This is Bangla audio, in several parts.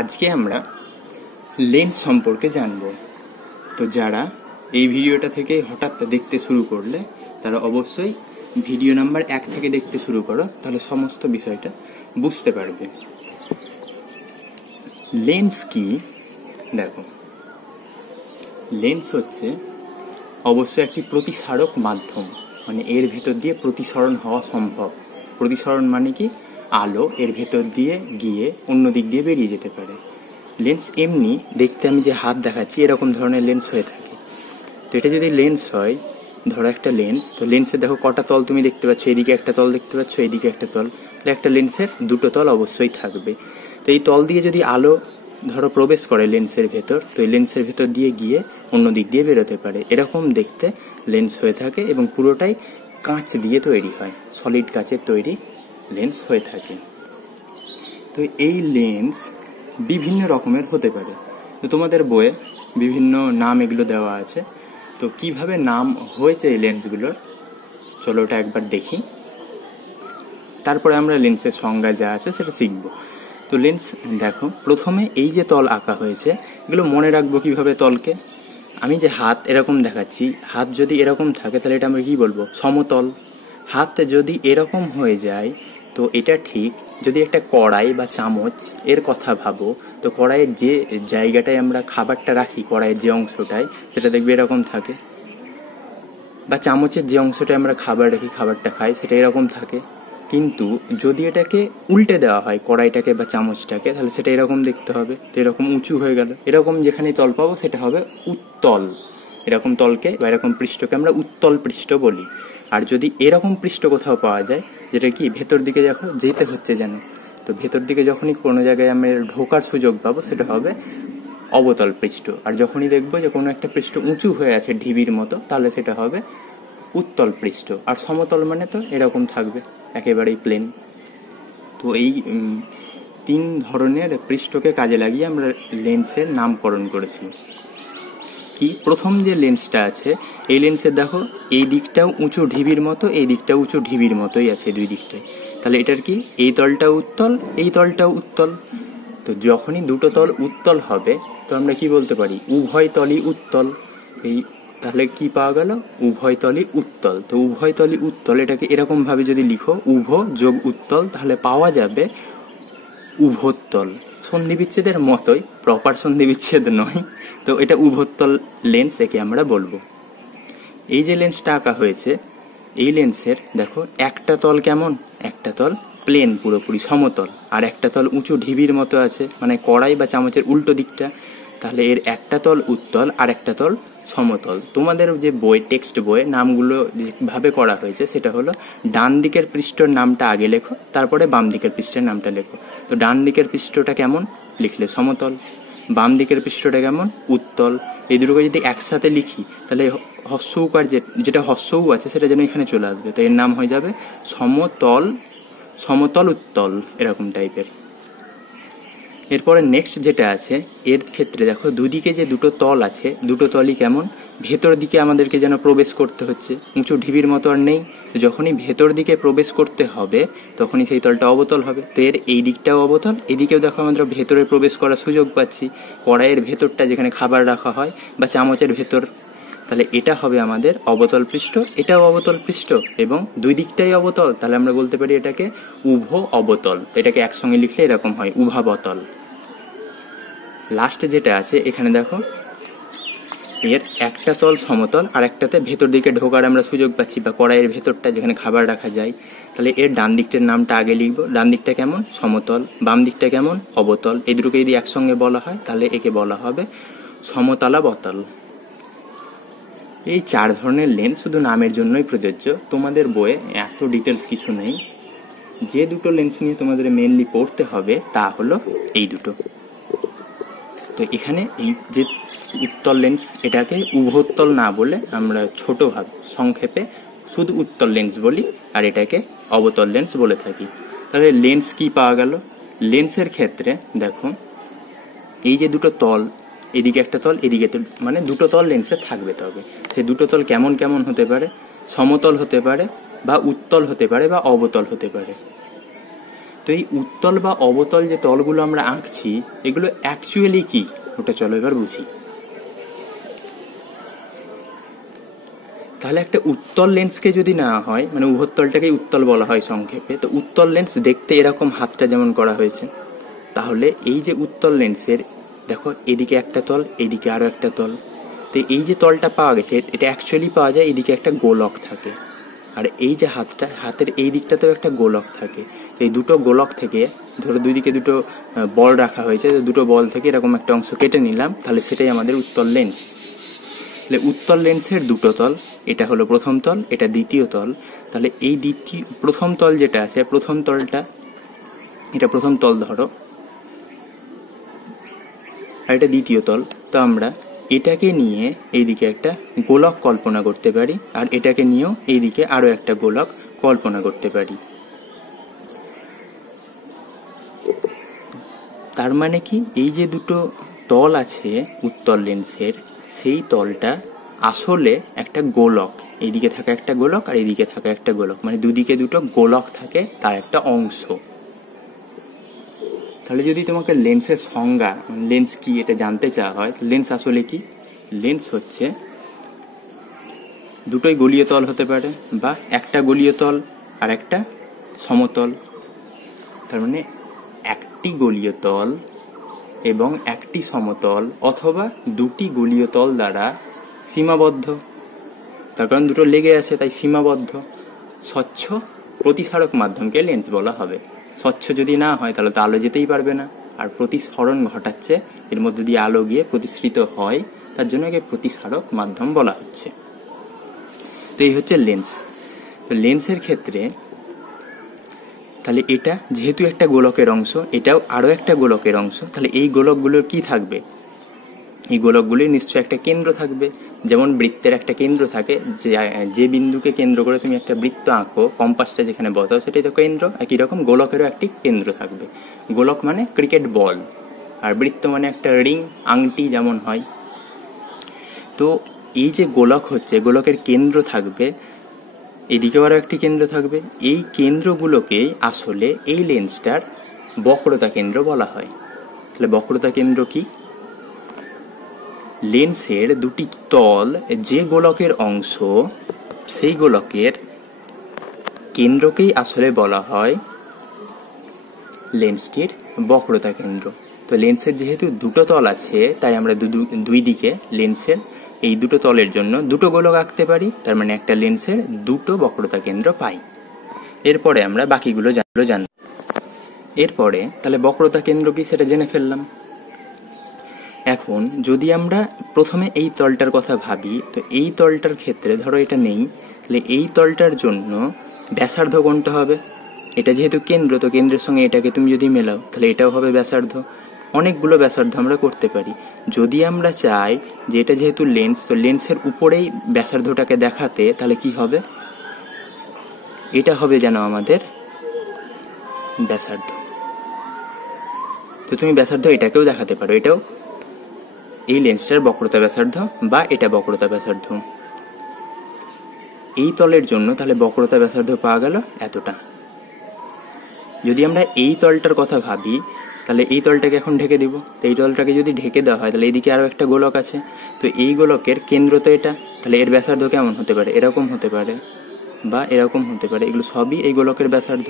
আজকে আমরা লেন্স সম্পর্কে জানব। তো যারা এই ভিডিওটা থেকে হঠাৎ দেখতে শুরু করলে তারা অবশ্যই ভিডিও নাম্বার 1 থেকে দেখতে শুরু করো, তাহলে সমস্ত বিষয়টা বুঝতে পারবে। লেন্স কি? দেখো, লেন্স হচ্ছে অবশ্যই একটি প্রতিসারক মাধ্যম, মানে এর ভেতর দিয়ে প্রতিসরণ হওয়া সম্ভব। প্রতিসরণ মানে কি? আলো এর ভেতর দিয়ে গিয়ে অন্য দিক দিয়ে বেরিয়ে যেতে পারে। লেন্স এমনি দেখতে, আমি যে হাত দেখাচ্ছি এরকম ধরনের লেন্স হয়ে থাকে। তো এটা যদি লেন্স হয়, ধরো একটা লেন্স, তো লেন্সের দেখো কটা তল তুমি দেখতে পাচ্ছ, এদিকে একটা তল দেখতে পাচ্ছ, এদিকে একটা তল। একটা লেন্সের দুটো তল অবশ্যই থাকবে। তো এই তল দিয়ে যদি আলো ধরো প্রবেশ করে লেন্সের ভেতর, তো এই লেন্সের ভেতর দিয়ে গিয়ে অন্য দিক দিয়ে বেরোতে পারে। এরকম দেখতে লেন্স হয়ে থাকে এবং পুরোটাই কাঁচ দিয়ে তৈরি হয়, সলিড কাঁচের তৈরি লেন্স হয়ে থাকে। তো এই লেন্স বিভিন্ন রকমের হতে পারে। তো তোমাদের বইয়ে বিভিন্ন নাম এগুলো দেওয়া আছে। তো কিভাবে নাম হয়েছে এই লেন্সগুলোর, চলো ওটা একবার দেখি, তারপরে আমরা লেন্সের সংজ্ঞা যা আছে সেটা শিখবো। তো লেন্স দেখো, প্রথমে এই যে তল আঁকা হয়েছে, এগুলো মনে রাখবো কিভাবে তলকে। আমি যে হাত এরকম দেখাচ্ছি, হাত যদি এরকম থাকে তাহলে এটা আমরা কি বলবো? সমতল। হাত যদি এরকম হয়ে যায় তো এটা ঠিক। যদি একটা কড়াই বা চামচ এর কথা ভাবো, তো কড়াইয়ের যে জায়গাটায় আমরা খাবারটা রাখি, কড়াইয়ের যে অংশটায়, সেটা দেখবে এরকম থাকে। বা চামচের যে অংশটায় আমরা খাবার রাখি, খাবারটা খাই, সেটা এরকম থাকে। কিন্তু যদি এটাকে উল্টে দেওয়া হয়, কড়াইটাকে বা চামচটাকে, তাহলে সেটা এরকম দেখতে হবে। তো এরকম উঁচু হয়ে গেল। এরকম যেখানে তল পাবো সেটা হবে উত্তল। এরকম তলকে বা এরকম পৃষ্ঠকে আমরা উত্তল পৃষ্ঠ বলি। আর যদি এরকম পৃষ্ঠ কোথাও পাওয়া যায়, যেটা কি ভেতর দিকে দেখো যেতে হচ্ছে যেন, তো ভেতর দিকে যখনই কোনো জায়গায় আমরা ঢোকার সুযোগ পাবো সেটা হবে অবতল পৃষ্ঠ। আর যখনই দেখবো যে কোনো একটা পৃষ্ঠ উঁচু হয়ে আছে ঢিবির মতো, তাহলে সেটা হবে উত্তল পৃষ্ঠ। আর সমতল মানে তো এরকম থাকবে, একেবারেই প্লেন। তো এই 3 ধরনের পৃষ্ঠকে কাজে লাগিয়ে আমরা লেন্সের নামকরণ করেছি। কি, প্রথম যে লেন্সটা আছে, এই লেন্সের দেখো এই দিকটাও উঁচু ঢিবির মতো, এই দিকটাও উঁচু ঢিবির মতোই আছে, দুই দিকটাই। তাহলে এটার কি, এই তলটা উত্তল, এই তলটাও উত্তল। তো যখনই দুটো তল উত্তল হবে, তো আমরা কি বলতে পারি? উভয় তলই উত্তল। এই তাহলে কি পাওয়া গেল? উভয় তলই উত্তল। তো উভয় তলই উত্তল, এটাকে এরকম ভাবে যদি লিখো, উভ যোগ উত্তল, তাহলে পাওয়া যাবে উভোত্তল। সন্ধি বিচ্ছেদের মতোই, প্রপার সন্ধি বিচ্ছেদ নয়। তো এটা উভোত্তল লেন্স, একে আমরা বলবো। এই যে লেন্সটা আঁকা হয়েছে, এই লেন্সের দেখো একটা তল কেমন? একটা তল প্লেন, পুরোপুরি সমতল, আর একটা তল উঁচু ঢিবির মতো আছে, মানে কড়াই বা চামচের উল্টো দিকটা। তাহলে এর একটা তল উত্তল আর একটা তল সমতল। তোমাদের যে বই, টেক্সট বইয়ে নামগুলো যেভাবে করা হয়েছে সেটা হলো, ডান দিকের পৃষ্ঠের নামটা আগে লেখো, তারপরে বাম দিকের পৃষ্ঠের নামটা লেখো। তো ডান দিকের পৃষ্ঠটা কেমন লিখলে সমতল, বাম দিকের পৃষ্ঠটা কেমন? উত্তল। এই দুটোকে যদি একসাথে লিখি, তাহলে হস্য উকার যেটা হস্য উ আছে সেটা যেন এখানে চলে আসবে। তো এর নাম হয়ে যাবে সমতল, সমতল উত্তল, এরকম টাইপের। এরপরে নেক্সট যেটা আছে, এর ক্ষেত্রে দেখো দুদিকে যে দুটো তল আছে, দুটো তলই কেমন? ভেতর দিকে আমাদেরকে যেন প্রবেশ করতে হচ্ছে, উঁচু ঢিবির মতো আর নেই। তো যখনই ভেতর দিকে প্রবেশ করতে হবে, তখনই সেই তলটা অবতল হবে। তো এর এই দিকটাও অবতল, এদিকেও দেখো আমরা ভেতরে প্রবেশ করার সুযোগ পাচ্ছি, কড়াইয়ের ভেতরটা যেখানে খাবার রাখা হয় বা চামচের ভেতর। তাহলে এটা হবে আমাদের অবতল পৃষ্ঠ, এটাও অবতল পৃষ্ঠ এবং দুই দিকটাই অবতল। তাহলে আমরা বলতে পারি এটাকে উভ অবতল। এটাকে একসঙ্গে লিখলে এরকম হয়, উভাবতল। লাস্টে যেটা আছে এখানে দেখো, এর একটা তল সমতল আর একটাতে ভেতর দিকে ঢোকার আমরা সুযোগ পাচ্ছি, বা কড়াইয়ের ভেতরটা যেখানে খাবার রাখা যায়। তাহলে এর ডান দিকটার নামটা আগে লিখবো। ডান দিকটা কেমন? সমতল। বাম দিকটা কেমন? অবতল। এই দুটোকে যদি একসঙ্গে বলা হয় তাহলে একে বলা হবে সমতলাবতল। এই 4 ধরনের লেন্স শুধু নামের জন্যই প্রযোজ্য। তোমাদের বইয়ে এত ডিটেলস কিছু নেই। যে দুটো লেন্স নিয়ে তোমাদের মেনলি পড়তে হবে তা হলো এই দুটো। তো এখানে এই যে উত্তল লেন্স, এটাকে উভোত্তল না বলে আমরা ছোটভাবে সংক্ষেপে শুধু উত্তল লেন্স বলি, আর এটাকে অবতল লেন্স বলে থাকি। তাহলে লেন্স কি পাওয়া গেল? লেন্সের ক্ষেত্রে দেখো, এই যে দুটো তল, এদিকে একটা তল, এদিকে মানে দুটো তল লেন্সে থাকবে। তবে সেই দুটো তল কেমন কেমন হতে পারে? সমতল হতে পারে, বা উত্তল হতে পারে, বা অবতল হতে পারে। তো এই উত্তল বা অবতল যে তলগুলো আমরা আঁকছি এগুলো অ্যাকচুয়ালি কি, ওটা চলো এবার বুঝি। তাহলে একটা উত্তল লেন্সকে যদি নেওয়া হয়, মানে উভত্তলটাকে উত্তল বলা হয় সংক্ষেপে, তো উত্তল লেন্স দেখতে এরকম হাতটা যেমন করা হয়েছে। তাহলে এই যে উত্তল লেন্সের দেখো এদিকে একটা তল, এইদিকে আরো একটা তল, তো এই যে তলটা পাওয়া গেছে এটা অ্যাকচুয়ালি পাওয়া যায় এদিকে একটা গোলক থাকে, আর এই যে হাতের এই দিকটাতেও একটা গোলক থাকে। এই দুটো গোলক থেকে ধরো দুই দিকে দুটো বল রাখা হয়েছে, দুটো বল থেকে এরকম একটা অংশ কেটে নিলাম, তাহলে সেটাই আমাদের উত্তল লেন্স। তাহলে উত্তল লেন্সের দুটো তল, এটা হলো প্রথম তল, এটা দ্বিতীয় তল। তাহলে এই প্রথম তল যেটা আছে, প্রথম তলটা, এটা প্রথম তল ধরো, আর এটা দ্বিতীয় তল। তো আমরা এটাকে নিয়ে এইদিকে একটা গোলক কল্পনা করতে পারি, আর এটাকে নিয়েও এইদিকে আরো একটা গোলক কল্পনা করতে পারি। তার মানে কি, এই যে দুটো তল আছে উত্তল লেন্সের, সেই তলটা আসলে একটা গোলক, এইদিকে থাকা একটা গোলক আর এইদিকে থাকা একটা গোলক, মানে দুদিকে দুটো গোলক থাকে তার একটা অংশ। তাহলে যদি তোমাকে লেন্সের সংজ্ঞা, লেন্স কি এটা জানতে চাওয়া হয়, লেন্স আসলে কি, লেন্স হচ্ছে দুটোই গলীয় তল হতে পারে, বা একটা গলীয় তল আর একটা সমতল। তার মানে একটি গলীয় তল এবং একটি সমতল, অথবা দুটি গলীয় তল দ্বারা সীমাবদ্ধ, তার কারণ দুটো লেগে আছে তাই সীমাবদ্ধ স্বচ্ছ প্রতিসারক মাধ্যমকে লেন্স বলা হবে। স্বচ্ছ যদি না হয় তাহলে তো আলো যেতেই পারবে না, আর প্রতিসরণ ঘটাচ্ছে, এর মধ্যে দিয়ে আলো গিয়ে প্রতিসৃত হয়, তার জন্য একে প্রতিসারক মাধ্যম বলা হচ্ছে। তো এই হচ্ছে লেন্স। তো লেন্সের ক্ষেত্রে তাহলে এটা যেহেতু একটা গোলকের অংশ, এটাও আরো একটা গোলকের অংশ, তাহলে এই গোলকগুলোর কি থাকবে, এই গোলকগুলির নিশ্চয় একটা কেন্দ্র থাকবে। যেমন বৃত্তের একটা কেন্দ্র থাকে, যে বিন্দুকে কেন্দ্র করে তুমি একটা বৃত্ত আঁকো, কম্পাসটা যেখানে বসাও সেটাই তো কেন্দ্র। একই রকম গোলকেরও একটি কেন্দ্র থাকবে। গোলক মানে ক্রিকেট বল, আর বৃত্ত মানে একটা রিং, আংটি যেমন হয়। তো এই যে গোলক হচ্ছে, গোলকের কেন্দ্র থাকবে, এদিকেও আরো একটি কেন্দ্র থাকবে। এই কেন্দ্রগুলোকে আসলে এই লেন্সটার বক্রতা কেন্দ্র বলা হয়। তাহলে বক্রতা কেন্দ্র কি, লেন্সের দুটি তল যে গোলকের অংশ, সেই গোলকের কেন্দ্রকেই আসলে বলা হয় লেন্সটির বক্রতা কেন্দ্র। তো লেন্সের যেহেতু দুটো তল আছে, তাই আমরা দুই দিকে লেন্সের এই দুটো তলের জন্য দুটো গোলক আঁকতে পারি, তার মানে একটা লেন্সের দুটো বক্রতা কেন্দ্র পাই। এরপরে আমরা বাকিগুলো জানব। এরপরে তাহলে বক্রতা কেন্দ্র কি সেটা জেনে ফেললাম। এখন যদি আমরা প্রথমে এই তলটার কথা ভাবি, তো এই তলটার ক্ষেত্রে ধরো এটা নেই, তাহলে এই তলটার জন্য ব্যাসার্ধ কোনটা হবে, এটা যেহেতু কেন্দ্র, তো কেন্দ্রের সঙ্গে এটাকে তুমি যদি মেলাও তাহলে এটাও হবে ব্যাসার্ধ। অনেকগুলো ব্যাসার্ধ আমরা করতে পারি। যদি আমরা চাই যে এটা যেহেতু লেন্স, তো লেন্সের উপরেই ব্যাসার্ধটাকে দেখাতে, তাহলে কি হবে, এটা হবে যেন আমাদের ব্যাসার্ধ। তো তুমি ব্যাসার্ধ এটাকেও দেখাতে পারো, এটাও এই লেন্সটার বক্রতা ব্যাসার্ধ, বা এটা বক্রতা ব্যাসার্ধ। এই তলের জন্য তাহলে বক্রতা ব্যাসার্ধ পাওয়া গেল এতটা। যদি আমরা এই তলটার কথা ভাবি, তাহলে এই তলটাকে এখন ঢেকে দিব। তো এই তলটাকে যদি ঢেকে দেওয়া হয়, তাহলে এইদিকে আরো একটা গোলক আছে, তো এই গোলকের কেন্দ্র তো এটা, তাহলে এর ব্যাসার্ধ কেমন হতে পারে, এরকম হতে পারে বা এরকম হতে পারে, এগুলো সবই এই গোলকের ব্যাসার্ধ।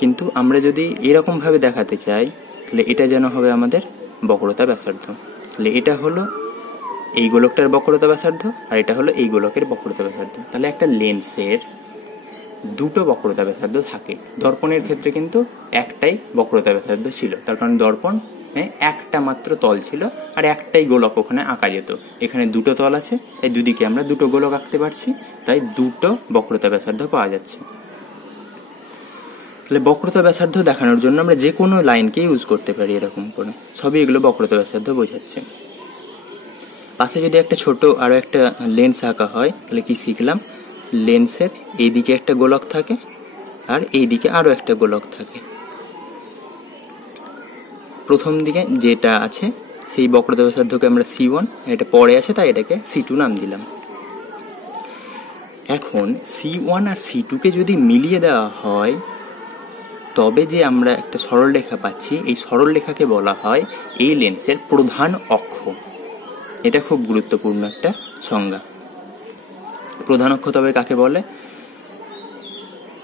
কিন্তু আমরা যদি এরকম ভাবে দেখাতে চাই, তাহলে এটা যেন হবে আমাদের বক্রতা ব্যাসার্ধ। তাহলে এটা হলো এই গোলকটার বক্রতা ব্যাসার্ধ, আর এটা হলো এই গোলকের বক্রতা ব্যাসার্ধ। তাহলে একটা লেন্সের দুটো বক্রতা ব্যাসার্ধ থাকে। দর্পণের ক্ষেত্রে কিন্তু একটাই বক্রতা ব্যাসার্ধ ছিল, তার কারণ দর্পণ একটা মাত্র তল ছিল আর একটাই গোলক ওখানে আঁকা যেত। এখানে দুটো তল আছে, তাই দুদিকে আমরা দুটো গোলক আঁকতে পারছি, তাই দুটো বক্রতা ব্যাসার্ধ পাওয়া যাচ্ছে। তাহলে বক্রতা ব্যাসার্ধ দেখানোর জন্য আমরা যে কোনো লাইনকে ইউজ করতে পারি এরকম করে, সবই এগুলো বক্রতা ব্যাসার্ধ বোঝাচ্ছে। পাশে যদি একটা ছোট আরো একটা লেন্স আঁকা হয়, তাহলে কি শিখলাম, লেন্সের এইদিকে একটা গোলক থাকে আর এইদিকে আরো একটা গোলক থাকে। প্রথম দিকে যেটা আছে সেই বক্রতা ব্যাসার্ধকে আমরা C1, এটা পরে আছে তাই এটাকে C2 নাম দিলাম। এখন C1 আর C2 কে যদি মিলিয়ে দেওয়া হয়, তবে যে আমরা একটা সরলরেখা পাচ্ছি, এই সরলরেখাকে বলা হয় এই লেন্সের প্রধান অক্ষ। এটা খুব গুরুত্বপূর্ণ একটা সংজ্ঞা। প্রধান অক্ষ তবে কাকে বলে?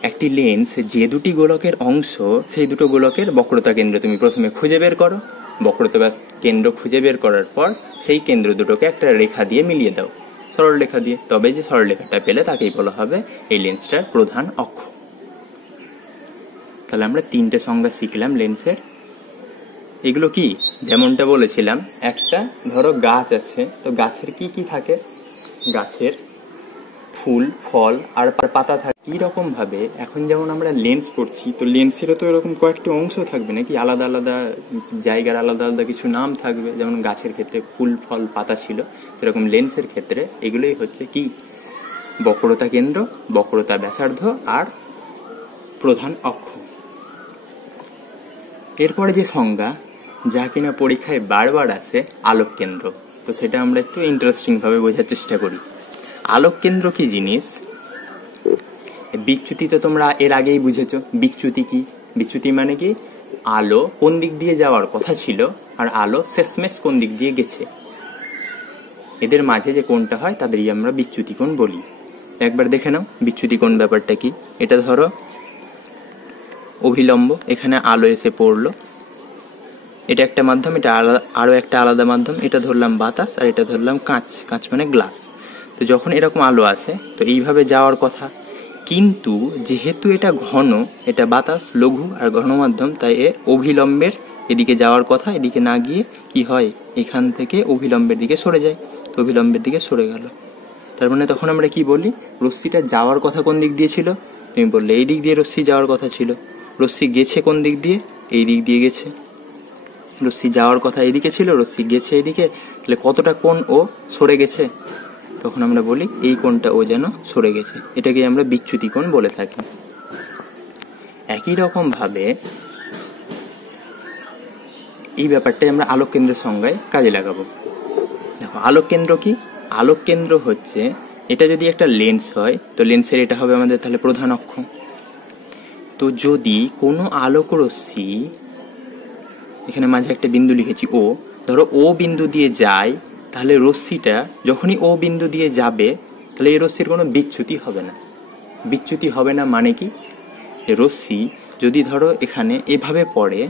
একটি লেন্স যে দুটি গোলকের অংশ, সেই দুটো গোলকের বক্রতা কেন্দ্র তুমি প্রথমে খুঁজে বের করো। বক্রতা কেন্দ্র খুঁজে বের করার পর সেই কেন্দ্র দুটোকে একটা রেখা দিয়ে মিলিয়ে দাও, সরল রেখা দিয়ে। তবে যে সরল রেখাটা পেলে তাকেই বলা হবে এই লেন্সটার প্রধান অক্ষ। তাহলে আমরা 3টে সংজ্ঞা শিখলাম লেন্সের। এগুলো কি? যেমনটা বলেছিলাম, একটা ধরো গাছ আছে, তো গাছের কি কি থাকে? গাছের ফুল, ফল আর পাতা থাকে। এই রকম ভাবে এখন যেমন আমরা লেন্স পড়ছি, তো লেন্সেরও তো এরকম কয়েকটি অংশ থাকবে নাকি, আলাদা আলাদা জায়গার আলাদা আলাদা কিছু নাম থাকবে। যেমন গাছের ক্ষেত্রে ফুল, ফল, পাতা ছিল, সেরকম লেন্সের ক্ষেত্রে এগুলোই হচ্ছে কি? বক্রতা কেন্দ্র, বক্রতা ব্যাসার্ধ আর প্রধান অক্ষ। এরপরে যে সংজ্ঞা, যা কিনা পরীক্ষায় বারবার আসে, আলোক কেন্দ্র। তো সেটা আমরা একটু ইন্টারেস্টিং ভাবে বোঝার চেষ্টা করি। আলোক কেন্দ্র কি জিনিস? বিচ্যুতি তো তোমরা এর আগেই বুঝেছো। বিচ্যুতি কি? বিচ্যুতি মানে কি? আলো কোন দিক দিয়ে যাওয়ার কথা ছিল আর আলো শেষমেশ কোন দিক দিয়ে গেছে, এদের মাঝে যে কোণটা হয় তাদেরই আমরা বিচ্যুতি কোণ বলি। একবার দেখে নাও বিচ্যুতি কোণ ব্যাপারটা কি। এটা ধরো অভিলম্ব, এখানে আলো এসে পড়লো, এটা একটা মাধ্যম, এটা আরো একটা আলাদা মাধ্যম। এটা ধরলাম বাতাস আর এটা ধরলাম কাঁচ, কাঁচ মানে গ্লাস। তো যখন এরকম আলো আসে তো এইভাবে যাওয়ার কথা, কিন্তু যেহেতু এটা ঘন, এটা বাতাস লঘু আর ঘন মাধ্যম, তাই এ অভিলম্বের এদিকে যাওয়ার কথা, এদিকে না গিয়ে কি হয়, এখান থেকে অভিলম্বের দিকে সরে যায়। তো অভিলম্বের দিকে সরে গেল, তার মানে তখন আমরা কি বলি? রশ্মিটা যাওয়ার কথা কোন দিক দিয়ে ছিল? তুমি বললে এই দিক দিয়ে রশ্মি যাওয়ার কথা ছিল। রশ্মি গেছে কোন দিক দিয়ে? এই দিক দিয়ে গেছে। রশ্মি যাওয়ার কথা এদিকে ছিল, রশ্মি গেছে এদিকে, তাহলে কতটা কোণ ও সরে গেছে? তখন আমরা বলি এই কোণটা ও যেন সরে গেছে। এটাকে আমরা বিচ্যুতি কোণ বলে থাকি। একই রকম ভাবে এই ব্যাপারটাই আমরা আলোক কেন্দ্রের সংজ্ঞায় কাজে লাগাবো। দেখো আলোক কেন্দ্র কি? আলোক কেন্দ্র হচ্ছে, এটা যদি একটা লেন্স হয় তো লেন্সের এটা হবে আমাদের তাহলে প্রধান অক্ষ। তো যদি কোনো আলোক রশ্মি, এখানে মাঝে একটা বিন্দু লিখেছি ও, ধরো ও বিন্দু দিয়ে যায়, তাহলে রশ্মিটা যখনই ও বিন্দু দিয়ে যাবে তাহলে এই রশ্মির কোনো বিচ্যুতি হবে না। বিচ্যুতি হবে না মানে কি? রশ্মি যদি ধরো এখানে এভাবে পড়ে,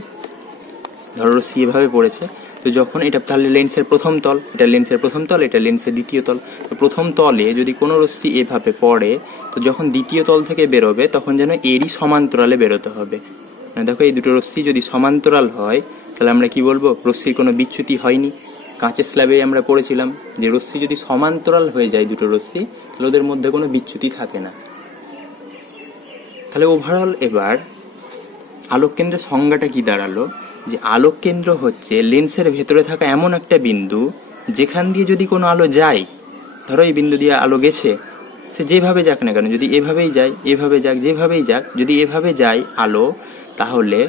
ধরো রশ্মি এভাবে পড়েছে, তো যখন এটা তাহলে লেন্সের প্রথম তল, এটা লেন্সের প্রথম তল, এটা লেন্সের দ্বিতীয় তল। তো প্রথম তলে যদি কোনো রশ্মি এভাবে পড়ে, তো যখন দ্বিতীয় তল থেকে বেরোবে তখন যেন এরই সমান্তরালে বেরোতে হবে। দেখো এই দুটো রশ্মি যদি সমান্তরাল হয় তাহলে আমরা কি বলবো? রশ্মির কোনো বিচ্যুতি হয়নি। কাঁচের স্ল্যাবে আমরা পড়েছিলাম যে রশ্মি যদি সমান্তরাল হয়ে যায় দুটো রশ্মি, তাহলে ওদের মধ্যে কোনো বিচ্যুতি থাকে না। তাহলে ওভারঅল এবার আলোক কেন্দ্রের সংজ্ঞাটা কি দাঁড়ালো? যে আলোক কেন্দ্র হচ্ছে লেন্সের ভেতরে থাকা এমন একটা বিন্দু যেখান দিয়ে যদি কোনো আলো যায়, ধরো এই বিন্দু দিয়ে আলো গেছে, সে যেভাবে যাক না কেন, যদি এভাবেই যায়, এভাবে যাক, যেভাবেই যাক, যদি এভাবে যায় আলো, তাহলে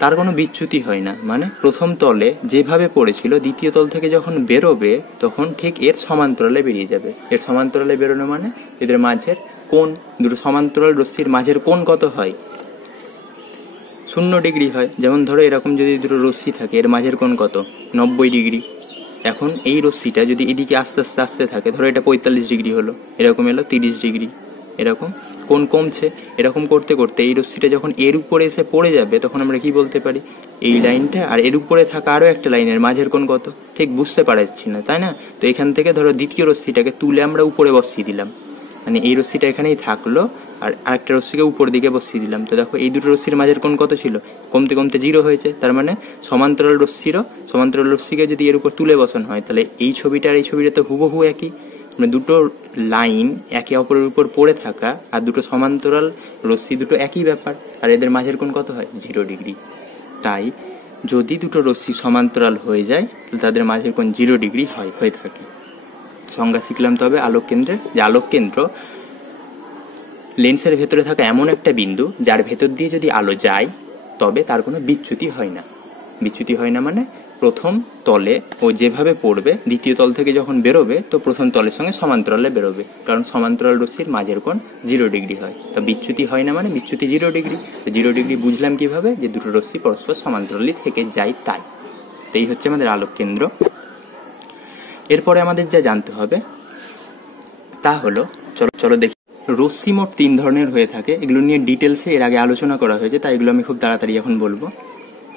তার কোনো বিচ্যুতি হয় না। মানে প্রথম তলে যেভাবে পড়েছিল দ্বিতীয় তল থেকে যখন বেরোবে তখন ঠিক এর সমান্তরালে বেরিয়ে যাবে। এর সমান্তরালে বেরোনো মানে এদের মাঝের কোণ, দুটো সমান্তরাল রশ্মির মাঝের কোণ কত হয়? 0 ডিগ্রি হয়। যেমন ধরো এরকম যদি দুটো রশ্মি থাকে, এর মাঝের কোণ কত? 90 ডিগ্রি। এখন এই রশ্মিটা যদি এদিকে আস্তে আস্তে আসতে থাকে, ধরো এটা 45 ডিগ্রি হলো, এরকম এলো 30 ডিগ্রি, এরকম কোণ কমছে। এরকম করতে করতে এই রশ্মিটা যখন এর উপরে এসে পড়ে যাবে তখন আমরা কি বলতে পারি? এই লাইনটা আর এর উপরে থাকা আরো একটা লাইনের মাঝের কোণ কত? ঠিক বুঝতে পারছি না, তাই না? তো এখান থেকে ধরো দ্বিতীয় রশ্মিটাকে তুলে আমরা উপরে বসিয়ে দিলাম, মানে এই রশ্মিটা এখানেই থাকলো আর আরেকটা রশ্মিকে উপর দিকে বসিয়ে দিলাম। তো দেখো এই দুটো রশ্মির মাঝের কোণ কত ছিল? কমতে কমতে 0 হয়েছে। তার মানে সমান্তরাল রশ্মিকে যদি এর উপর তুলে বসানো হয় তাহলে এই ছবিটা আর এই ছবিটা তো হুবহু একই। মানে দুটো লাইন একে অপরের উপর পড়ে থাকা আর দুটো সমান্তরাল রশ্মি দুটো একই ব্যাপার, আর এদের মাঝের কোণ কত হয়? 0 ডিগ্রি। তাই যদি দুটো রশ্মি সমান্তরাল হয়ে যায় তাহলে তাদের মাঝের কোণ 0 ডিগ্রি হয়ে থাকে। সংজ্ঞা শিখলাম তবে আলোক কেন্দ্রের, যে আলোক কেন্দ্র লেন্সের ভেতরে থাকা এমন একটা বিন্দু যার ভেতর দিয়ে যদি আলো যায় তবে তার কোনো বিচ্যুতি হয় না। বিচ্যুতি হয় না মানে প্রথম তলে ও যেভাবে পড়বে দ্বিতীয় তল থেকে যখন বেরোবে তো প্রথম তলের সঙ্গে সমান্তরালে বেরোবে, কারণ সমান্তরাল রশ্মির মাঝের কোণ 0 ডিগ্রি হয়। তো বিচ্যুতি হয় না মানে বিচ্যুতি 0 ডিগ্রি। তো 0 ডিগ্রি বুঝলাম কিভাবে, যে দুটো রশ্মি পরস্পর সমান্তরালে থেকে যায় তাই। তো এই হচ্ছে আমাদের আলোক কেন্দ্র। এরপরে আমাদের যা জানতে হবে তা হলো, চলো দেখি। রশ্মি মোট 3 ধরনের হয়ে থাকে, এগুলো নিয়ে ডিটেলসে এর আগে আলোচনা করা হয়েছে, তাই এগুলো আমি খুব তাড়াতাড়ি এখন বলবো।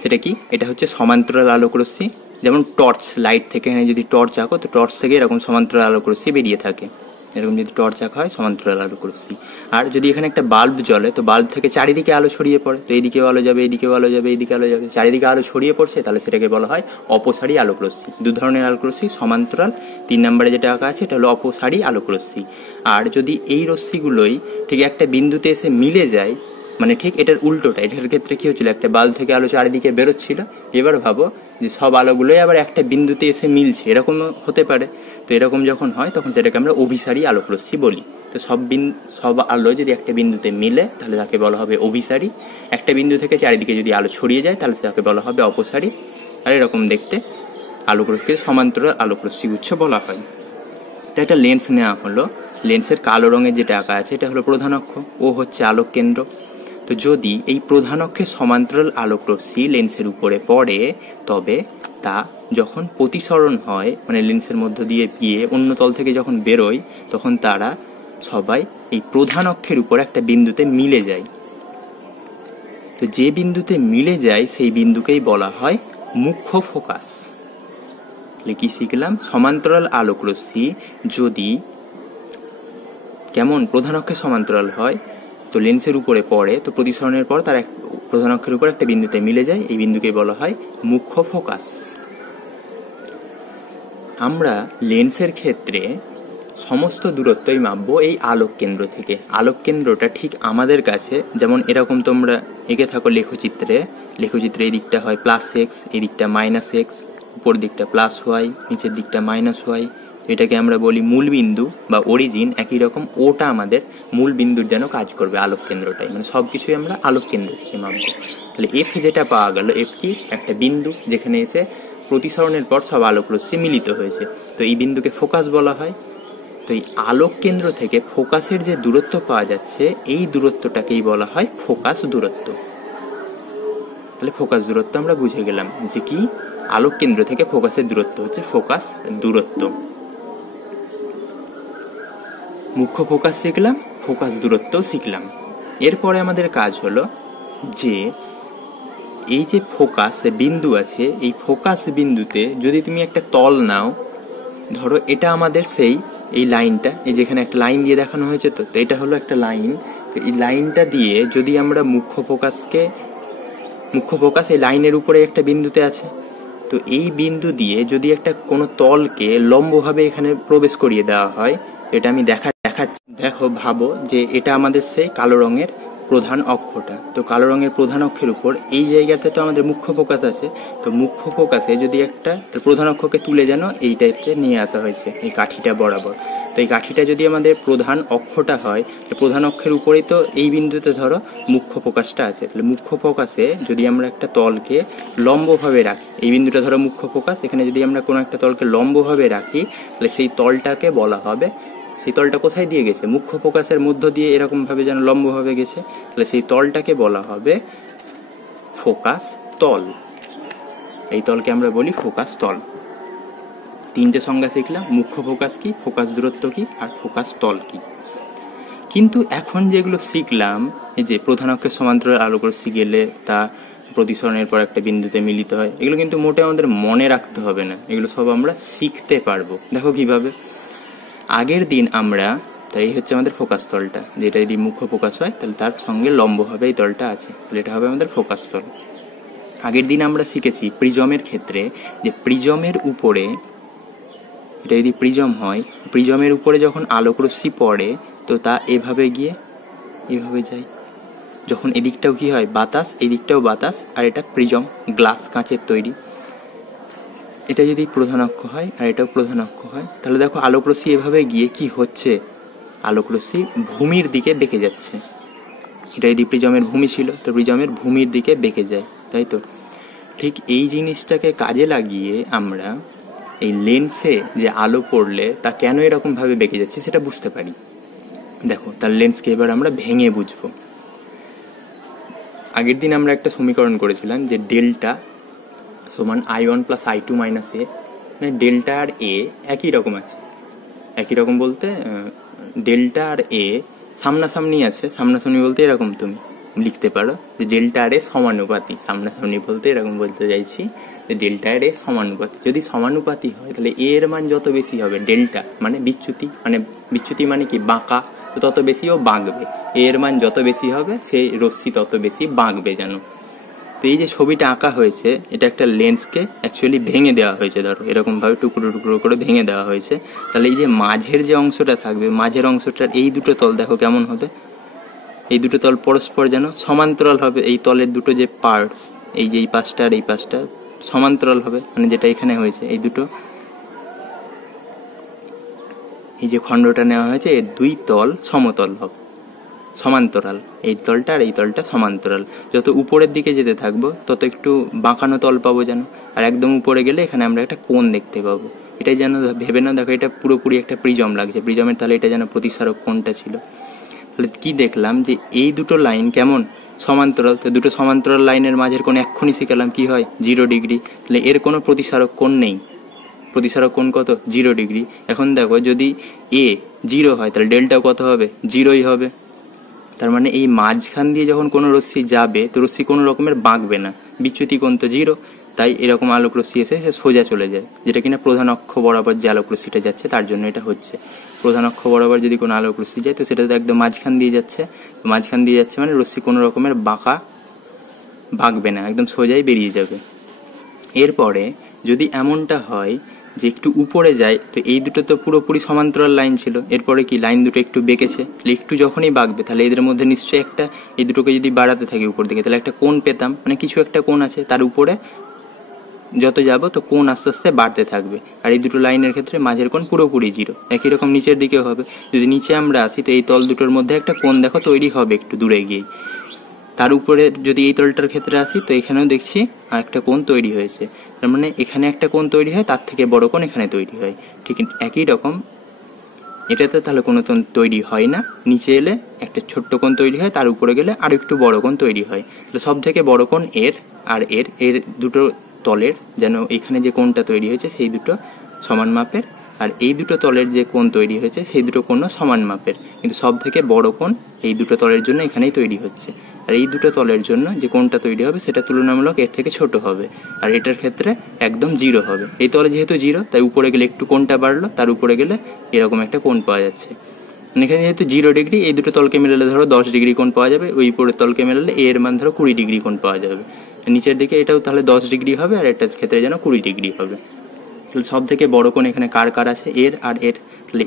সেটা কি, এটা হচ্ছে সমান্তরাল আলোক রশ্মি, যেমন টর্চ লাইট থেকে যদি টর্চ আঁকো তো টর্চ থেকে এরকম সমান্তরাল আলোক রশ্মি বেরিয়ে থাকে, এরকম যদি টর্চ আঁকা হয় সমান্তরাল আলোক রশ্মি। আর যদি এখানে একটা বাল্ব জ্বলে তো বাল্ব থেকে চারিদিকে আলো ছড়িয়ে পড়ে, তো এইদিকেও আলো যাবে, এইদিকেও আলো যাবে, এইদিকে আলো যাবে, চারিদিকে আলো ছড়িয়ে পড়ছে, তাহলে সেটাকে বলা হয় অপসারী আলোক রশ্মি। 2 ধরনের আলোক রশ্মি, সমান্তরাল, 3 নম্বরে যেটা আঁকা আছে এটা হলো অপসারী আলোক রশ্মি। আর যদি এই রশ্মিগুলোই ঠিক একটা বিন্দুতে এসে মিলে যায়, মানে ঠিক এটার উল্টোটা, এটার ক্ষেত্রে কি হচ্ছিল, একটা বাল্ব থেকে আলো চারিদিকে বেরোচ্ছিল, এবার ভাবো যে সব আলোগুলোই আবার একটা বিন্দুতে এসে মিলছে, এরকম হতে পারে। তো এরকম যখন হয় তখন সেটাকে আমরা অভিসারী আলোক রশ্মি বলি। তো সব আলো যদি একটা বিন্দুতে মিলে তাহলে তাকে বলা হবে অভিসারী, একটা বিন্দু থেকে চারিদিকে যদি আলো ছড়িয়ে যায় তাহলে তাকে বলা হবে অপসারী। আর এরকম দেখতে আলোক রশ্মিকে সমান্তরাল আলোক রশ্মি গুচ্ছ বলা হয়। তো একটা লেন্স নেওয়া হলো, লেন্সের কালো রঙের যেটা আঁকা আছে এটা হলো প্রধান অক্ষ, ও হচ্ছে আলোক কেন্দ্র। তো যদি এই প্রধান অক্ষে সমান্তরাল আলোক রশ্মি লেন্সের উপরে পড়ে, তবে তা যখন প্রতিসরণ হয়, মানে লেন্সের মধ্য দিয়ে গিয়ে অন্য তল থেকে যখন বেরোয়, তখন তারা সবাই এই প্রধান অক্ষের উপর একটা বিন্দুতে মিলে যায়। তো যে বিন্দুতে মিলে যায় সেই বিন্দুকেই বলা হয় মুখ্য ফোকাস। কি শিখলাম, সমান্তরাল আলোক রশ্মি যদি কেমন প্রধান অক্ষে সমান্তরাল হয় তো লেন্সের উপরে পড়ে, তো প্রতিসরণের পর তার প্রধান অক্ষের উপর একটা বিন্দুতে মিলে যায়, এই বিন্দুকে বলা হয় মুখ্য ফোকাস। আমরা লেন্সের ক্ষেত্রে সমস্ত দূরত্বই মাপবো এই আলোক কেন্দ্র থেকে। আলোক কেন্দ্রটা ঠিক আমাদের কাছে যেমন এরকম তোমরা এঁকে থাকো লেখচিত্রে, এই দিকটা হয় +x, এই দিকটা -x, উপর দিকটা +y, নিচের দিকটা -y, এটাকে আমরা বলি মূল বিন্দু বা অরিজিন। একই রকম ওটা আমাদের মূল বিন্দুর যেন কাজ করবে আলোক কেন্দ্রটাই, মানে সবকিছুই আমরা আলোক কেন্দ্র থেকে মাপবো। তাহলে এফ যেটা পাওয়া গেল, এফ কি, একটা বিন্দু যেখানে এসে প্রতিসরণের পর সব আলোক রশ্মি মিলিত হয়েছে, তো এই বিন্দুকে ফোকাস বলা হয়। তো এই আলোক কেন্দ্র থেকে ফোকাসের যে দূরত্ব পাওয়া যাচ্ছে, এই দূরত্বটাকেই বলা হয় ফোকাস দূরত্ব। তাহলে ফোকাস দূরত্ব আমরা বুঝে গেলাম যে কি, আলোক কেন্দ্র থেকে ফোকাসের দূরত্ব হচ্ছে ফোকাস দূরত্ব। মুখ্য ফোকাস শিখলাম, ফোকাস দূরত্ব শিখলাম। এরপরে আমাদের কাজ হলো যে এই যে ফোকাস বিন্দু আছে, এই ফোকাস বিন্দুতে যদি তুমি একটা তল নাও, ধরো এটা আমাদের সেই এই লাইনটা, এই যেখানে একটা লাইন দিয়ে দেখানো হয়েছে, তো এটা হলো একটা লাইন। তো এই লাইনটা দিয়ে যদি আমরা মুখ্য ফোকাস এই লাইনের উপরে একটা বিন্দুতে আছে, তো এই বিন্দু দিয়ে যদি একটা কোনো তলকে লম্বভাবে এখানে প্রবেশ করিয়ে দেওয়া হয়, এটা আমি দেখাচ্ছি। দেখো, ভাবো যে এটা আমাদের সেই কালো রঙের প্রধান অক্ষটা, তো কালো রঙের প্রধান অক্ষের উপর এই জায়গাতে তো আমাদের মুখ্য ফোকাস আছে। তো মুখ্য ফোকাসে যদি একটা প্রধান অক্ষকে তুলে যেন এই টাইপে নিয়ে আসা হয়েছে এই কাঠিটা বরাবর, তো এই কাঠিটা যদি আমাদের প্রধান অক্ষটা হয়, প্রধান অক্ষের উপরেই তো এই বিন্দুতে ধরো মুখ্য ফোকাসটা আছে। তাহলে মুখ্য ফোকাসে যদি আমরা একটা তলকে লম্বভাবে রাখি, এই বিন্দুটা ধরো মুখ্য ফোকাস, এখানে যদি আমরা কোনো একটা তলকে লম্বভাবে রাখি, তাহলে সেই তলটাকে বলা হবে, সেই তলটা কোথায় দিয়ে গেছে, মুখ্য ফোকাসের মধ্য দিয়ে এরকম ভাবে যেন লম্বভাবে গেছে, তাহলে সেই তলটাকে বলা হবে ফোকাস তল। এই তলকে আমরা বলি ফোকাস তল। 3টে সংজ্ঞা শিখলাম, মুখ্য ফোকাস কি, ফোকাস দূরত্ব কি, আর ফোকাস তল কি। কিন্তু এখন যেগুলো শিখলাম, এই যে প্রধান অক্ষের সমান্তরাল আলোক রশ্মি গেলে তা প্রতিসরণের পর একটা বিন্দুতে মিলিত হয়, এগুলো কিন্তু মোটে আমাদের মনে রাখতে হবে না, এগুলো সব আমরা শিখতে পারবো। দেখো কিভাবে, আগের দিন আমরা, তাই এই হচ্ছে আমাদের ফোকাস তলটা, যেটা যদি মুখ্য ফোকাস হয় তাহলে তার সঙ্গে লম্ব হবে এই তলটা আছে, তাহলে এটা হবে আমাদের ফোকাস তল। আগের দিন আমরা শিখেছি প্রিজমের ক্ষেত্রে যে প্রিজমের উপরে, এটা যদি প্রিজম হয়, প্রিজমের উপরে যখন আলোক রশ্মি পড়ে তো তা এভাবে গিয়ে এভাবে যায়, যখন এদিকটাও কি হয় বাতাস, এদিকটাও বাতাস, আর এটা প্রিজম গ্লাস কাঁচের তৈরি, এটা যদি প্রধান অক্ষ হয় আর এটাও প্রধান অক্ষ হয়, তাহলে দেখো আলোক রশ্মি এভাবে গিয়ে কি হচ্ছে, আলোক রশ্মি ভূমির দিকে বেঁকে যাচ্ছে। এটা যদি প্রিজমের ভূমি ছিল তো প্রিজমের ভূমির দিকে বেঁকে যায়, তাই তো। ঠিক এই জিনিসটাকে কাজে লাগিয়ে আমরা এই লেন্সে যে আলো পড়লে তা কেন এরকম ভাবে বেঁকে যাচ্ছে সেটা বুঝতে পারি। দেখো, তার লেন্সকে এবার আমরা ভেঙে বুঝবো। আগের দিন আমরা একটা সমীকরণ করেছিলাম যে ডেল্টা সমান I1 প্লাস I2 মাইনাস এ, মানে ডেল্টা আর এ একই রকম আছে। একই রকম বলতে ডেল্টা আর এ সামনাসামনি আছে। সামনাসামনি বলতে এরকম তুমি লিখতে পারো যে ডেল্টা আর এ সমানুপাতি। সামনাসামনি বলতে এরকম বলতে চাইছি যে ডেল্টা আর এ সমানুপাতি। যদি সমানুপাতি হয় তাহলে এ এর মান যত বেশি হবে, ডেল্টা মানে বিচ্যুতি মানে কি বাঁকা, তো তত বেশি ও বাঁকবে। এর মান যত বেশি হবে সেই রশ্মি তত বেশি বাঁকবে জানো। তো এই যে ছবিটা আঁকা হয়েছে এটা একটা লেন্সকে অ্যাকচুয়ালি ভেঙে দেওয়া হয়েছে। ধরো এরকম ভাবে টুকরো টুকরো করে ভেঙে দেওয়া হয়েছে। তাহলে এই যে মাঝের যে অংশটা থাকবে, মাঝের অংশটার এই দুটো তল দেখো কেমন হবে। এই দুটো তল পরস্পর যেন সমান্তরাল হবে। এই তলের দুটো যে পার্টস, এই যে এই পাশটা আর এই পাশটা সমান্তরাল হবে, মানে যেটা এখানে হয়েছে এই দুটো, এই যে খণ্ডটা নেওয়া হয়েছে এর দুই তল সমতল হবে, সমান্তরাল। এই তলটা আর এই তলটা সমান্তরাল। যত উপরের দিকে যেতে থাকবো তত একটু বাঁকানো তল পাবো যেন। আর একদম উপরে গেলে এখানে আমরা একটা কোণ দেখতে পাবো। এটাই যেন ভেবে না, দেখো এটা পুরোপুরি একটা প্রিজম লাগছে। প্রিজমের তাহলে এটা যেন প্রতিসারক কোণটা ছিল। তাহলে কি দেখলাম যে এই দুটো লাইন কেমন সমান্তরাল। তো দুটো সমান্তরাল লাইনের মাঝের কোণ এক্ষুনি শিখালাম কি হয় 0 ডিগ্রি। তাহলে এর কোনো প্রতিসারক কোণ নেই। প্রতিসারক কোণ কত 0 ডিগ্রি। এখন দেখো যদি এ 0 হয় তাহলে ডেল্টাও কত হবে 0ই হবে। তার মানে এই মাঝখান দিয়ে যখন কোনো রশ্মি যাবে তো রশ্মি কোনো রকমের বাঁকবে না, বিচ্যুতি কোণ তো 0। তাই এরকম আলোক রশ্মি এসে সে সোজা চলে যায়, যেটা কিনা প্রধান অক্ষ বরাবর যে আলোক রশ্মিটা যাচ্ছে তার জন্য এটা হচ্ছে। প্রধান অক্ষ বরাবর যদি কোনো আলোক রশ্মি যায় তো সেটা তো একদম মাঝখান দিয়ে যাচ্ছে। মাঝখান দিয়ে যাচ্ছে মানে রশ্মি কোনো রকমের বাঁকবে না, একদম সোজাই বেরিয়ে যাবে। এরপরে যদি এমনটা হয় যে একটু উপরে যায় তো এই দুটো তো পুরোপুরি সমান্তরাল লাইন ছিল, এরপরে কি লাইন দুটো একটু বেঁকেছে, একটু যখনই বাঁকবে তাহলে এদের মধ্যে নিশ্চয়ই একটা, এই দুটোকে যদি বাড়াতে থাকি উপর দিকে তাহলে একটা কোণ পেতাম, মানে কিছু একটা কোণ আছে তার উপরে যত যাব তো কোণ আস্তে আস্তে বাড়তে থাকবে। আর এই দুটো লাইনের ক্ষেত্রে মাঝের কোণ পুরোপুরি 0। একই রকম নিচের দিকেও হবে। যদি নিচে আমরা আসি তো এই তল দুটোর মধ্যে একটা কোণ দেখো তৈরি হবে একটু দূরে গিয়ে। তার উপরে যদি এই তলটার ক্ষেত্রে আসি তো এখানেও দেখছি আর একটা কোণ তৈরি হয়েছে। তার মানে এখানে একটা কোণ তৈরি হয়, তার থেকে বড় কোণ এখানে তৈরি হয়। ঠিক একই রকম এটাতে তাহলে কোনো কোণ তৈরি হয় না, নিচে এলে একটা ছোট্ট কোণ তৈরি হয়, তার উপরে গেলে আর একটু বড় কোণ তৈরি হয়। তাহলে সব থেকে বড় কোণ এর আর এর দুটো তলের যেন এখানে যে কোণটা তৈরি হয়েছে সেই দুটো সমান মাপের, আর এই দুটো তলের যে কোণ তৈরি হয়েছে সেই দুটো কোণও সমান মাপের। কিন্তু সব থেকে বড় কোণ এই দুটো তলের জন্য এখানেই তৈরি হচ্ছে। আর এই দুটো তলের জন্য যে কোণটা তৈরি হবে সেটা তুলনামূলক এর থেকে ছোট হবে, আর এটার ক্ষেত্রে একদম 0 হবে। এই তলে যেহেতু 0 তাই উপরে গেলে একটু কোণটা বাড়লো, তার উপরে গেলে এরকম একটা কোণ পাওয়া যাচ্ছে। এখানে যেহেতু 0 ডিগ্রি, এই দুটো তলকে মেলালে ধরো 10 ডিগ্রি কোণ পাওয়া যাবে। ওই উপরের তলকে মেলালে এর মান ধরো 20 ডিগ্রি কোণ পাওয়া যাবে। নিচের দিকে এটাও তাহলে 10 ডিগ্রি হবে, আর এটার ক্ষেত্রে যেন 20 ডিগ্রি হবে। তাহলে সব থেকে বড় কোণ এখানে কার আছে এর আর এর। তাহলে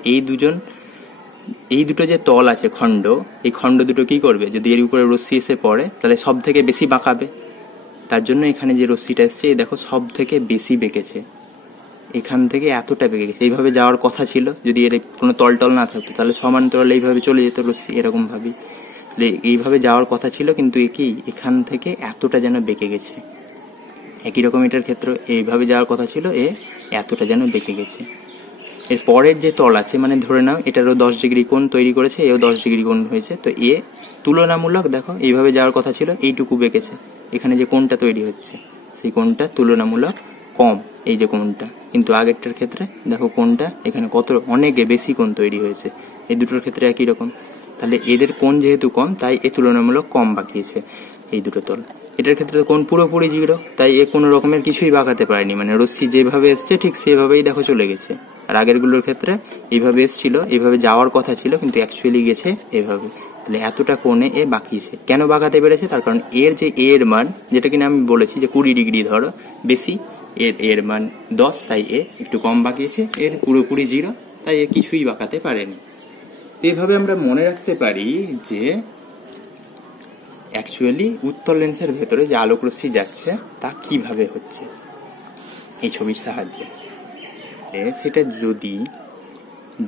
এই দুটো যে তল আছে খণ্ড, এই খণ্ড দুটো কি করবে, যদি এর উপরে রশ্মি এসে পড়ে তাহলে সব থেকে বেশি বাঁকাবে। তার জন্য এখানে যে রশ্মিটা এসছে দেখো সব থেকে বেশি বেঁকেছে, এখান থেকে এতটা বেঁকে গেছে। এইভাবে যাওয়ার কথা ছিল, যদি এর কোনো তল না থাকতো তাহলে সমান্তরাল এইভাবে চলে যেত রশ্মি এরকম ভাবে। তাহলে এইভাবে যাওয়ার কথা ছিল, কিন্তু এখান থেকে এতটা যেন বেঁকে গেছে। একই রকম এটার ক্ষেত্রে এইভাবে যাওয়ার কথা ছিল, এতটা যেন বেঁকে গেছে। এর পরের যে তল আছে, মানে ধরে নাও এটারও 10 ডিগ্রি কোণ তৈরি করেছে, এও 10 ডিগ্রি কোণ হয়েছে, তো তুলনামূলক দেখো এইভাবে যাওয়ার কথা ছিল, এইটুকু বেঁকেছে। এখানে যে কোণটা তৈরি হচ্ছে সেই কোণটা তুলনামূলক কম, এই যে কোণটা। কিন্তু আগেরটার ক্ষেত্রে দেখো কোণটা এখানে কত অনেক বেশি কোণ তৈরি হয়েছে। এই দুটোর ক্ষেত্রে একই রকম। তাহলে এদের কোণ যেহেতু কম তাই তুলনামূলক কম বাঁকিয়েছে এই দুটো তল। এটার ক্ষেত্রে কোণ পুরোপুরি 0, তাই কোনো রকমের কিছুই বাঁকাতে পারেনি, মানে রশ্মি যেভাবে এসছে ঠিক সেভাবেই দেখো চলে গেছে। আর আগেরগুলোর ক্ষেত্রে এইভাবে এসছিল, এইভাবে যাওয়ার কথা ছিল, কিন্তু অ্যাকচুয়ালি গেছে এভাবে। তাহলে এতটা কোণে বাঁকিয়েছে। কেন বাঁকাতে পেরেছে? তার কারণ এর যে এর মান, যেটা কিনা আমি বলেছি যে 20 ডিগ্রি ধরো বেশি, এর মান 10, তাই একটু কম বাঁকিয়েছে। এর পুরোপুরি 0, তাই কিছুই বাঁকাতে পারেনি। এভাবে আমরা মনে রাখতে পারি যে অ্যাকচুয়ালি উত্তল লেন্সের ভেতরে যে আলোক রশ্মি যাচ্ছে তা কিভাবে হচ্ছে এই ছবির সাহায্যে। সেটা যদি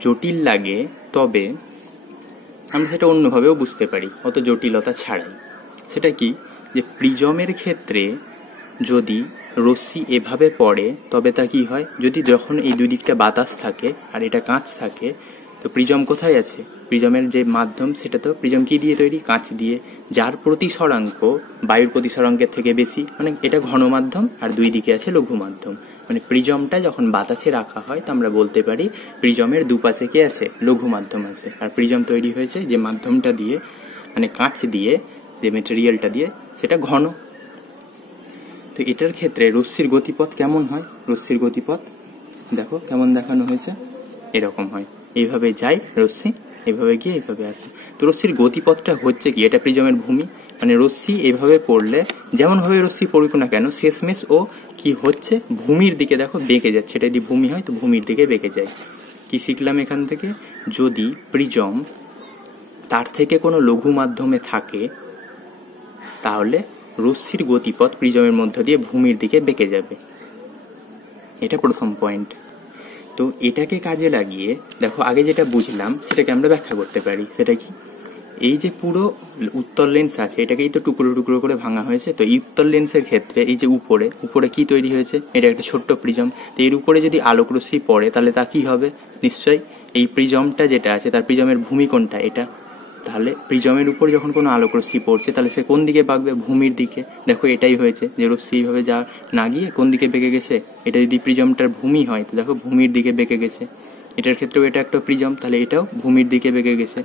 জটিল লাগে তবে আমরা সেটা অন্যভাবেও বুঝতে পারি, অত জটিলতা ছাড়াই। সেটা কি, যে প্রিজমের ক্ষেত্রে যদি রশ্মি এভাবে পড়ে তবে তা কি হয়, যদি যখন এই দুই দিকটা বাতাস থাকে আর এটা কাঁচ থাকে, তো প্রিজম কোথায় আছে? প্রিজমের যে মাধ্যম সেটা তো প্রিজম কি দিয়ে তৈরি? কাঁচ দিয়ে, যার প্রতিসরাঙ্ক বায়ুর প্রতিসরাঙ্কের থেকে বেশি, মানে এটা ঘন মাধ্যম আর দুই দিকে আছে লঘু মাধ্যম। মানে প্রিজমটা যখন বাতাসে রাখা হয় তো আমরা বলতে পারি প্রিজমের দুপাশে কি আছে? লঘু মাধ্যম আছে। আর প্রিজম তৈরি হয়েছে যে মাধ্যমটা দিয়ে, মানে কাঁচ দিয়ে, যে মেটেরিয়ালটা দিয়ে, সেটা ঘন। তো এটার ক্ষেত্রে রশ্মির গতিপথ কেমন হয়? রশ্মির গতিপথ দেখো কেমন দেখানো হয়েছে, এরকম হয়, এইভাবে যায় রশ্মি, এভাবে গিয়ে এইভাবে আসে। তো রশ্মির গতিপথটা হচ্ছে কি, এটা প্রিজমের ভূমি, মানে রশ্মি এভাবে পড়লে যেমন ভাবে রশ্মি পড়ুক না কেন শেষমেশ ও কি হচ্ছে, ভূমির দিকে দেখো বেঁকে যাচ্ছে। এটা যদি ভূমি হয় তো ভূমির দিকে বেঁকে যায়। কি শিখলাম এখান থেকে? যদি প্রিজম তার থেকে কোনো লঘু মাধ্যমে থাকে তাহলে রশ্মির গতিপথ প্রিজমের মধ্য দিয়ে ভূমির দিকে বেঁকে যাবে। এটা প্রথম পয়েন্ট। তো এটাকে কাজে লাগিয়ে দেখো আগে যেটা বুঝলাম সেটাকে আমরা ব্যাখ্যা করতে পারি। সেটা কি, এই যে পুরো উত্তল লেন্স আছে এটাকেই তো টুকরো টুকরো করে ভাঙা হয়েছে। তো এই উত্তল লেন্সের ক্ষেত্রে এই যে উপরে উপরে কি তৈরি হয়েছে, এটা একটা ছোট্ট প্রিজম। তো এর উপরে যদি আলোক রশ্মি পড়ে তাহলে তা কি হবে? নিশ্চয়ই এই প্রিজমটা যেটা আছে তার প্রিজমের ভূমি কোনটা? এটা। তাহলে প্রিজমের উপর যখন কোনো আলোক রশ্মি পড়ছে তাহলে সে কোন দিকে বাঁকবে? ভূমির দিকে। দেখো এটাই হয়েছে যে রশ্মি এইভাবে যা না গিয়ে কোন দিকে বেঁকে গেছে, এটা যদি প্রিজমটার ভূমি হয় তো দেখো ভূমির দিকে বেঁকে গেছে। এটার ক্ষেত্রেও এটা একটা প্রিজম, তাহলে এটাও ভূমির দিকে বেঁকে গেছে।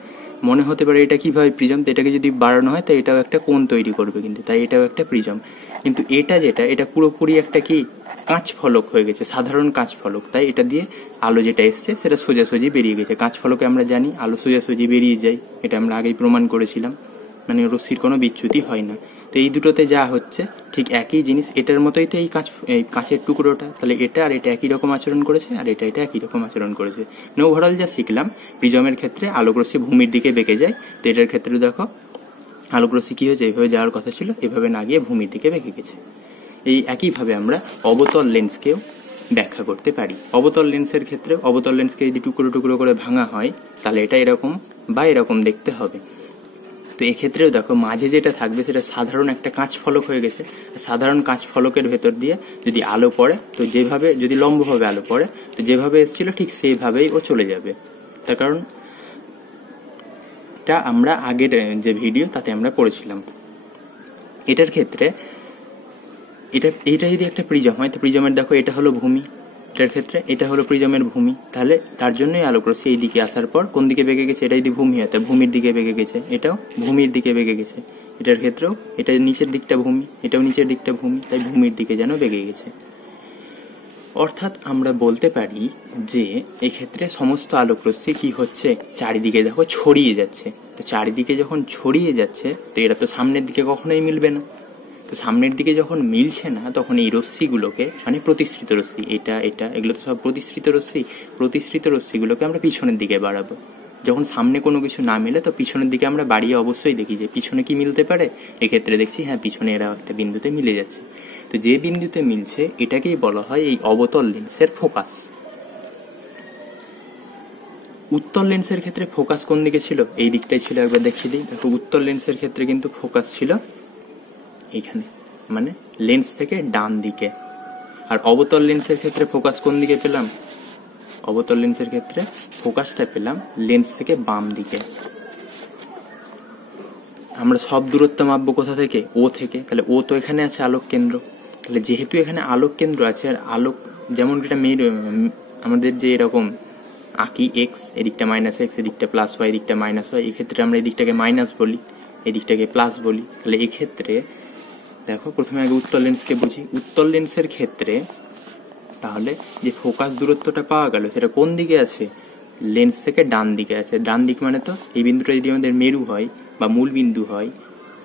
মনে হতে পারে এটা কিভাবে প্রিজম, তো এটাকে যদি বাড়ানো হয় তো এটাও একটা কোণ তৈরি করবে, কিন্তু তাই এটাও একটা প্রিজম। কিন্তু এটা যেটা, এটা পুরোপুরি একটা কি কাঁচ ফলক হয়ে গেছে, সাধারণ কাঁচ ফলক। তাই এটা দিয়ে আলো যেটা এসছে সেটা সোজাসুজি বেরিয়ে গেছে। কাঁচ ফলকে আমরা জানি আলো সোজাসুজি বেরিয়ে যায়, এটা আমরা আগেই প্রমাণ করেছিলাম, মানে রশ্মির কোনো বিচ্যুতি হয় না। তো এই দুটোতে যা হচ্ছে ঠিক একই জিনিস, এটার মতোই তো এই কাঁচের টুকরোটা। তাহলে এটা আর এটা একই রকম আচরণ করেছে, আর এটা একই রকম আচরণ করেছে। ওভারঅল যা শিখলাম, প্রিজমের ক্ষেত্রে আলোক রশ্মি ভূমির দিকে বেঁকে যায়। তো এটার ক্ষেত্রে দেখো আলোক রশ্মি কি হয়েছে, এইভাবে যাওয়ার কথা ছিল, এভাবে না গিয়ে ভূমির দিকে বেঁকে গেছে। এই একইভাবে আমরা অবতল লেন্সকেও ব্যাখ্যা করতে পারি। অবতল লেন্সের ক্ষেত্রে অবতল লেন্সকে যদি টুকরো টুকরো করে ভাঙা হয় তাহলে এটা এরকম বা এরকম দেখতে হবে। তো এক্ষেত্রেও দেখো মাঝে যেটা থাকবে সেটা সাধারণ একটা কাঁচ ফলক হয়ে গেছে। সাধারণ কাঁচ ফলকের ভেতর দিয়ে যদি আলো পড়ে তো যেভাবে, যদি লম্বভাবে আলো পড়ে তো যেভাবে এসেছিল ঠিক সেইভাবেই ও চলে যাবে। তার কারণ এটা আমরা আগের যে ভিডিও তাতে আমরা পড়েছিলাম। এটার ক্ষেত্রে এটা যদি একটা প্রিজম হয় তো প্রিজমের দেখো এটা হলো ভূমি, এটার ক্ষেত্রে এটা হলো প্রিজমের ভূমি। তাহলে তার জন্যই আলোক রশ্মি এই দিকে আসার পর কোন দিকে বেঁকে গেছে, এটা যদি ভূমি হয় তো ভূমির দিকে বেঁকে গেছে, এটাও ভূমির দিকে বেঁকে গেছে। এটার ক্ষেত্রেও এটা নিচের দিকটা ভূমি, এটাও নিচের দিকটা ভূমি, তাই ভূমির দিকে যেন বেঁকে গেছে। অর্থাৎ আমরা বলতে পারি যে এক্ষেত্রে সমস্ত আলোক রশ্মি কি হচ্ছে, চারিদিকে দেখো ছড়িয়ে যাচ্ছে। তো চারিদিকে যখন ছড়িয়ে যাচ্ছে তো এরা তো সামনের দিকে কখনোই মিলবে না। তো সামনের দিকে যখন মিলছে না তখন এই রশ্মিগুলোকে, মানে প্রতিসৃত রশ্মি, এটা এটা এগুলো তো সব প্রতিসৃত রশ্মি, প্রতিসৃত রশ্মিগুলোকে আমরা পিছনের দিকে বাড়াবো। যখন সামনে কোনো কিছু না মিলে তো পিছনের দিকে আমরা বাড়িয়ে অবশ্যই দেখি যে পিছনে কি মিলতে পারে। এক্ষেত্রে দেখছি হ্যাঁ পিছনে এরা একটা বিন্দুতে মিলে যাচ্ছে। তো যে বিন্দুতে মিলছে এটাকেই বলা হয় এই অবতল লেন্সের ফোকাস। উত্তল লেন্সের ক্ষেত্রে ফোকাস কোন দিকে ছিল, এই দিকটাই ছিল, একবার দেখিয়ে দিই। দেখো উত্তল লেন্সের ক্ষেত্রে কিন্তু ফোকাস ছিল এইখানে, মানে লেন্স থেকে ডান দিকে। আর অবতল লেন্সের ক্ষেত্রে ফোকাস কোন দিকে পেলাম, অবতল লেন্সের ক্ষেত্রে ফোকাসটা পেলাম লেন্স থেকে বাম দিকে। আমরা সব দূরত্ব মাপবো কোথা থেকে, ও থেকে। তাহলে ও তো এখানে আছে আলোক কেন্দ্র, তাহলে যেহেতু এখানে আলোক কেন্দ্র আছে আর আলোক যেমন এটা আমাদের যে এরকম আঁকি এক্স, এদিকটা মাইনাস এক্স, এদিকটা প্লাস ওয়াই, এদিকটা মাইনাস ওয়াই, এক্ষেত্রে আমরা এদিকটাকে মাইনাস বলি, এদিকটাকে প্লাস বলি। তাহলে এক্ষেত্রে দেখো প্রথমে আগে উত্তল লেন্সকে বুঝি। উত্তল লেন্সের ক্ষেত্রে তাহলে যে ফোকাস দূরত্বটা পাওয়া গেল সেটা কোন দিকে আছে, লেন্স থেকে ডান দিকে আছে। ডান দিক মানে তো এই বিন্দুটা যদি আমাদের মেরু হয় বা মূল বিন্দু হয়,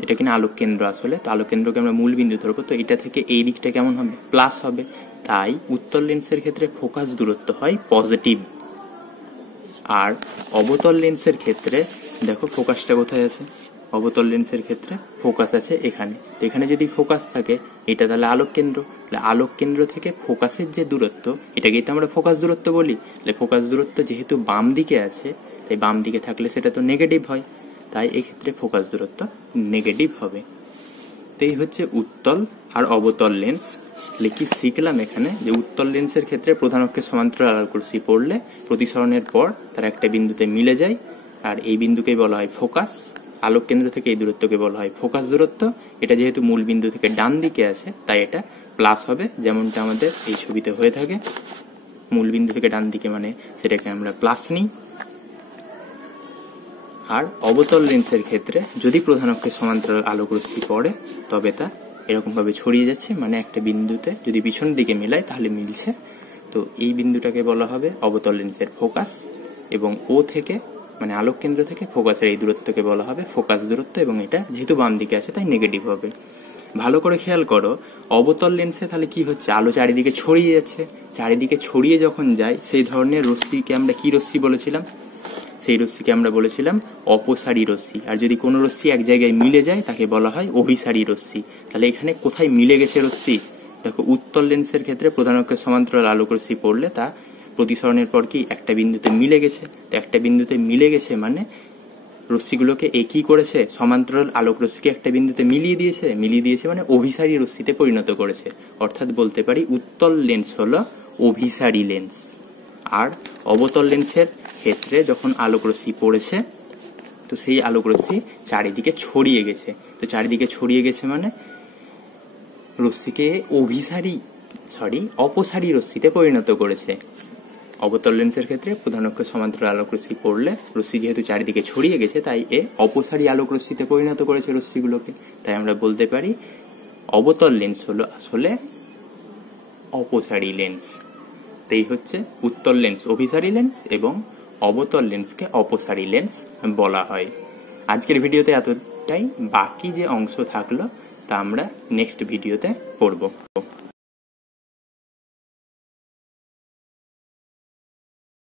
এটা কিনা আলোক কেন্দ্র আসলে, তো আলোক কেন্দ্রকে আমরা মূল বিন্দু ধরবো, তো এটা থেকে এই দিকটা কেমন হবে, প্লাস হবে। তাই উত্তল লেন্সের ক্ষেত্রে ফোকাস দূরত্ব হয় পজিটিভ। আর অবতল লেন্সের ক্ষেত্রে দেখো ফোকাসটা কোথায় আছে, অবতল লেন্সের ক্ষেত্রে ফোকাস আছে এখানে। তো এখানে যদি ফোকাস থাকে এটা তাহলে আলোক কেন্দ্র, তাহলে আলোক কেন্দ্র থেকে ফোকাসের যে দূরত্ব এটাকেই তো আমরা ফোকাস দূরত্ব বলি। তাহলে ফোকাস দূরত্ব যেহেতু বাম দিকে আছে তাই বাম দিকে থাকলে সেটা তো নেগেটিভ হয়, তাই এক্ষেত্রে ফোকাস দূরত্ব নেগেটিভ হবে। তো এই হচ্ছে উত্তল আর অবতল লেন্স। কি শিখলাম এখানে, যে উত্তল লেন্সের ক্ষেত্রে প্রধান অক্ষের সমান্তরাল আলোক রশ্মি পড়লে প্রতিসরণের পর তারা একটা বিন্দুতে মিলে যায়, আর এই বিন্দুকে বলা হয় ফোকাস। আলোক কেন্দ্র থেকে এই দূরত্বকে বলা হয় ফোকাস দূরত্ব। এটা যেহেতু মূল বিন্দু থেকে ডান দিকে আছে তাই এটা প্লাস হবে, যেমনটা আমাদের এই ছবিতে হয়ে থাকে। মূল বিন্দু থেকে ডান দিকে মানে সেটাকে আমরা প্লাস নিই। আর অবতল লেন্সের ক্ষেত্রে যদি প্রধান অক্ষের সমান্তরাল আলোক রশ্মি পড়ে তবে তা এরকম ভাবে ছড়িয়ে যাচ্ছে, মানে একটা বিন্দুতে যদি পিছনের দিকে মেলায় তাহলে মিলছে। তো এই বিন্দুটাকে বলা হবে অবতল লেন্সের ফোকাস, এবং ও থেকে মানে আলোক কেন্দ্র থেকে ফোকাসের এই দূরত্বকে বলা হবে ফোকাস দূরত্ব, এবং এটা যেহেতু বাম দিকে আছে তাই নেগেটিভ হবে। ভালো করে খেয়াল করো, অবতল লেন্সে তাহলে কি হচ্ছে, আলো চারিদিকে ছড়িয়ে যাচ্ছে। চারিদিকে ছড়িয়ে যখন যায় সেই ধরনের রশ্মিকে আমরা কি রশ্মি বলেছিলাম, সেই রশ্মিকে আমরা বলেছিলাম অপসারী রশ্মি। আর যদি কোনো রশ্মি এক জায়গায় মিলে যায় তাকে বলা হয় অভিসারী রশ্মি। তাহলে এখানে কোথায় মিলে গেছে রশ্মি, দেখো উত্তল লেন্সের ক্ষেত্রে প্রধান অক্ষের সমান্তরাল আলোক রশ্মি পড়লে তা প্রতিসরণের পর কি একটা বিন্দুতে মিলে গেছে। তো একটা বিন্দুতে মিলে গেছে মানে রশ্মিগুলোকে একই করেছে, সমান্তরাল আলোক রশ্মিকে একটা বিন্দুতে মিলিয়ে দিয়েছে মানে অভিসারী রশ্মিতে পরিণত করেছে। অর্থাৎ বলতে পারি উত্তল লেন্স হলো অভিসারী লেন্স। আর অবতল লেন্সের ক্ষেত্রে যখন আলোক রশ্মি পড়েছে তো সেই আলোক রশ্মি চারিদিকে ছড়িয়ে গেছে। তো চারিদিকে ছড়িয়ে গেছে মানে রশ্মিকে অপসারী রশ্মিতে পরিণত করেছে। অবতল লেন্সের ক্ষেত্রে প্রধান অক্ষের সমান্তরাল আলোক রশ্মি পড়লে রশ্মি যেহেতু চারিদিকে ছড়িয়ে গেছে তাই এ অপসারী আলোক রশ্মিতে পরিণত করেছে রশ্মিগুলোকে। তাই আমরা বলতে পারি অবতল লেন্স হলো আসলে অপসারী লেন্স। এই হচ্ছে উত্তল লেন্স অভিসারী লেন্স এবং অবতল লেন্সকে অপসারী লেন্স বলা হয়। আজকের ভিডিওতে এতটাই, বাকি যে অংশ থাকলো তা আমরা নেক্সট ভিডিওতে পড়ব।